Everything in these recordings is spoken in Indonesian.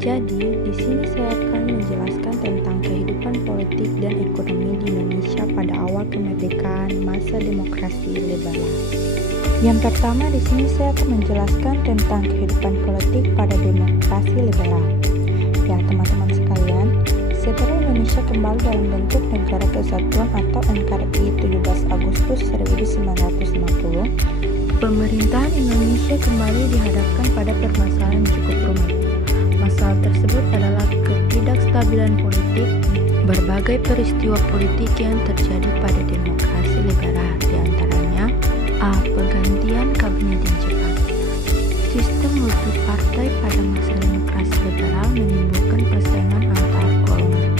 Jadi, di sini saya akan menjelaskan tentang kehidupan politik dan ekonomi di Indonesia pada awal kemerdekaan masa demokrasi liberal. Yang pertama, di sini saya akan menjelaskan tentang kehidupan politik pada demokrasi liberal. Ya, teman-teman sekalian, setelah Indonesia kembali dalam bentuk Negara Kesatuan atau NKRI 17 Agustus 1950, pemerintahan Indonesia kembali dihadapkan pada permasalahan yang cukup rumit. Masalah tersebut adalah ketidakstabilan politik, berbagai peristiwa politik yang terjadi pada demokrasi liberal, diantaranya A. Pergantian kabinet yang cepat. Sistem multipartai pada masa demokrasi liberal menimbulkan persaingan antar golongan.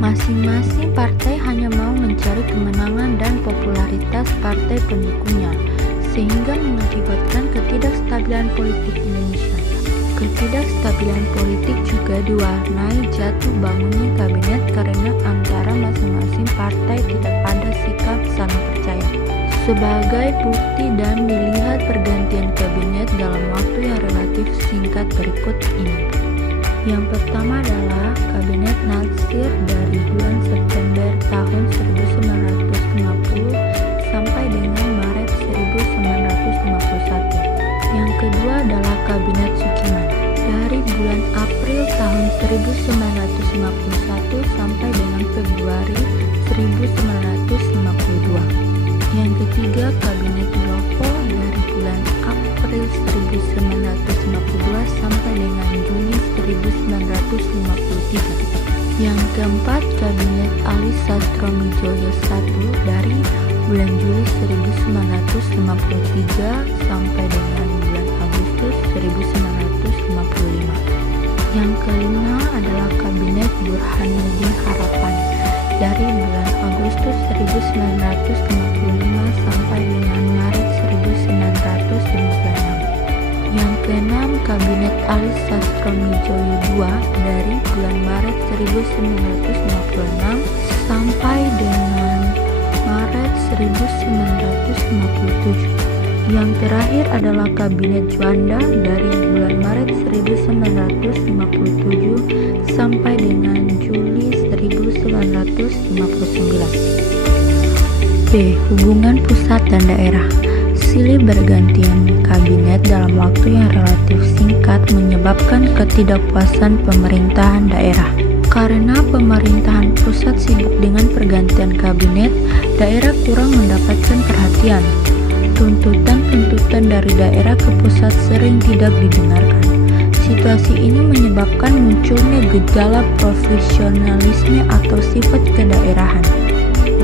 Masing-masing partai hanya mau mencari kemenangan dan popularitas partai pendukungnya, sehingga mengakibatkan ketidakstabilan politik Indonesia. Ketidakstabilan politik juga diwarnai jatuh bangunnya kabinet karena antara masing-masing partai tidak ada sikap saling percaya. Sebagai bukti dan dilihat pergantian kabinet dalam waktu yang relatif singkat berikut ini. Yang pertama adalah Kabinet Natsir dari bulan September tahun 1950 sampai dengan Maret 1951. Yang kedua adalah Kabinet Sukiman dari bulan April tahun 1951 sampai dengan Februari 1952. Yang ketiga Kabinet Muldoko dari bulan April 1952 sampai dengan Juni 1953. Yang keempat Kabinet Ali Sastroamidjojo I dari bulan Juli 1953 sampai dengan bulan Agustus 1955. Yang kelima adalah Kabinet Burhanuddin Harapan dari bulan Agustus 1955 sampai dengan Maret 1956. Yang keenam Kabinet Ali Sastroamidjojo II dari bulan Maret 1956 sampai dengan Maret 1957. Yang terakhir adalah Kabinet Juanda dari bulan Maret 1957 sampai dengan Juli 1959. B. Hubungan pusat dan daerah. Silih bergantian kabinet dalam waktu yang relatif singkat menyebabkan ketidakpuasan pemerintahan daerah. Karena pemerintahan pusat sibuk dengan pergantian kabinet, daerah kurang mendapatkan perhatian. Tuntutan-tuntutan dari daerah ke pusat sering tidak didengarkan. Situasi ini menyebabkan munculnya gejala profesionalisme atau sifat kedaerahan.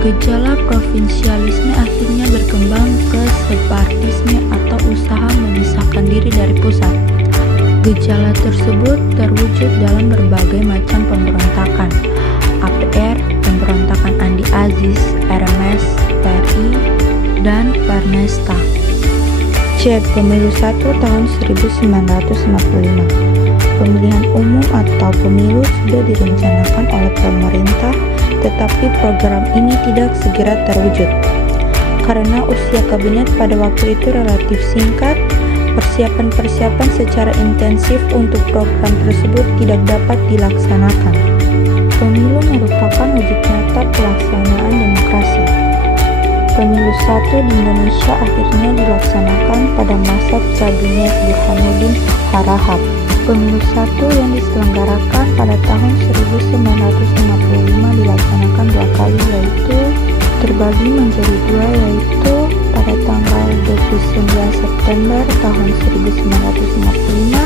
Gejala provinsialisme akhirnya berkembang ke separatisme atau usaha memisahkan diri dari pusat. Gejala tersebut terwujud dalam berbagai macam pemberontakan, APR, pemberontakan Andi Aziz, RMS, TRI, dan Varnesta. C. Pemilu 1 tahun 1955. Pemilihan umum atau pemilu sudah direncanakan oleh pemerintah, tetapi program ini tidak segera terwujud. Karena usia kabinet pada waktu itu relatif singkat, persiapan-persiapan secara intensif untuk program tersebut tidak dapat dilaksanakan. Pemilu merupakan wujud nyata pelaksanaan demokrasi. Pemilu 1 di Indonesia akhirnya dilaksanakan pada masa Kabinet Burhanuddin Harahap. Pemilu 1 yang diselenggarakan pada tahun 1955 dilaksanakan 2 kali, yaitu terbagi menjadi 2, yaitu pada tanggal 29 September tahun 1955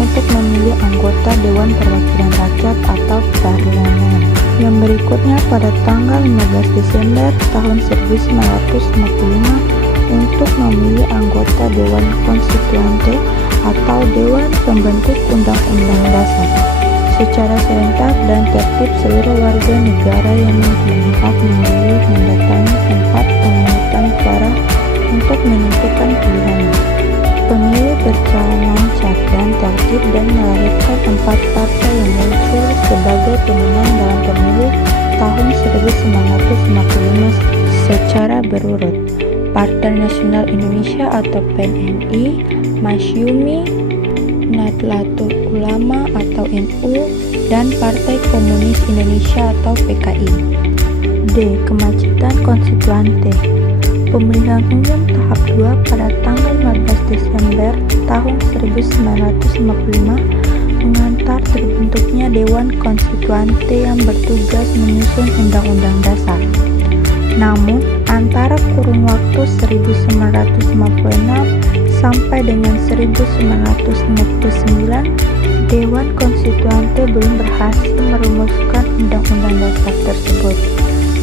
untuk memilih anggota Dewan Perwakilan Rakyat atau Parlemen. Yang berikutnya pada tanggal 15 Desember tahun 1955 untuk memilih anggota Dewan Konstituante atau Dewan Pembentuk Undang-Undang Dasar. Secara serentak dan tertib seluruh warga negara yang memiliki hak memilih mendatangi tempat pemungutan suara untuk menentukan pilihannya. Pemilu berjalan lancar dan tertib dan melahirkan 4 partai yang muncul sebagai pemenang dalam pemilu tahun 1955 secara berurut. Partai Nasional Indonesia atau PNI, Masyumi, Nahdlatul Ulama atau NU, dan Partai Komunis Indonesia atau PKI. D. Kemacetan konstituante. Pemilihan umum tahap 2 pada tanggal 15 Desember tahun 1955 mengantar terbentuknya Dewan Konstituante yang bertugas menyusun Undang-Undang Dasar. Namun, antara kurun waktu 1956 sampai dengan 1959, Dewan Konstituante belum berhasil merumuskan Undang-Undang Dasar tersebut.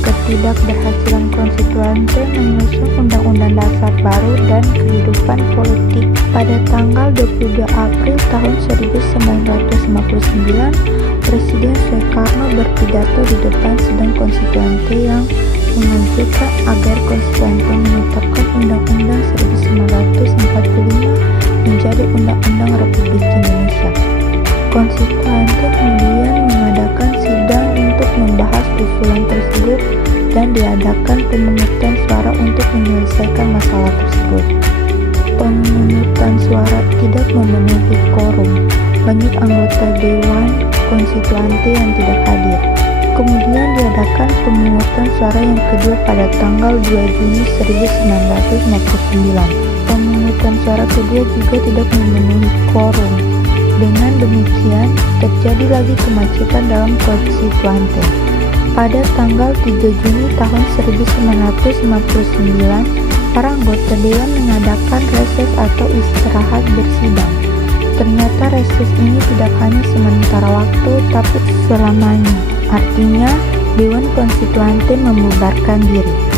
Ketidakberhasilan konstituante menyusun Undang-Undang Dasar baru dan kehidupan politik pada tanggal 22 April tahun 1959, Presiden Soekarno berpidato di depan sidang konstituante yang mengajukan agar konstituante menetapkan Undang-Undang 1945 menjadi Undang-Undang Republik Indonesia. Konstituante kemudian mengadakan sidang untuk membahas usulan tersebut dan diadakan pemungutan suara untuk menyelesaikan masalah tersebut. Pemungutan suara tidak memenuhi quorum. Banyak anggota Dewan Konstituante yang tidak hadir. Kemudian diadakan pemungutan suara yang kedua pada tanggal 2 Juni 1959. Pemungutan suara kedua juga tidak memenuhi quorum. Dengan demikian, terjadi lagi kemacetan dalam konstituante. Pada tanggal 3 Juni tahun 1959, para anggota Dewan mengadakan reses atau istirahat bersidang. Ternyata reses ini tidak hanya sementara waktu, tapi selamanya. Artinya, Dewan Konstituante membubarkan diri.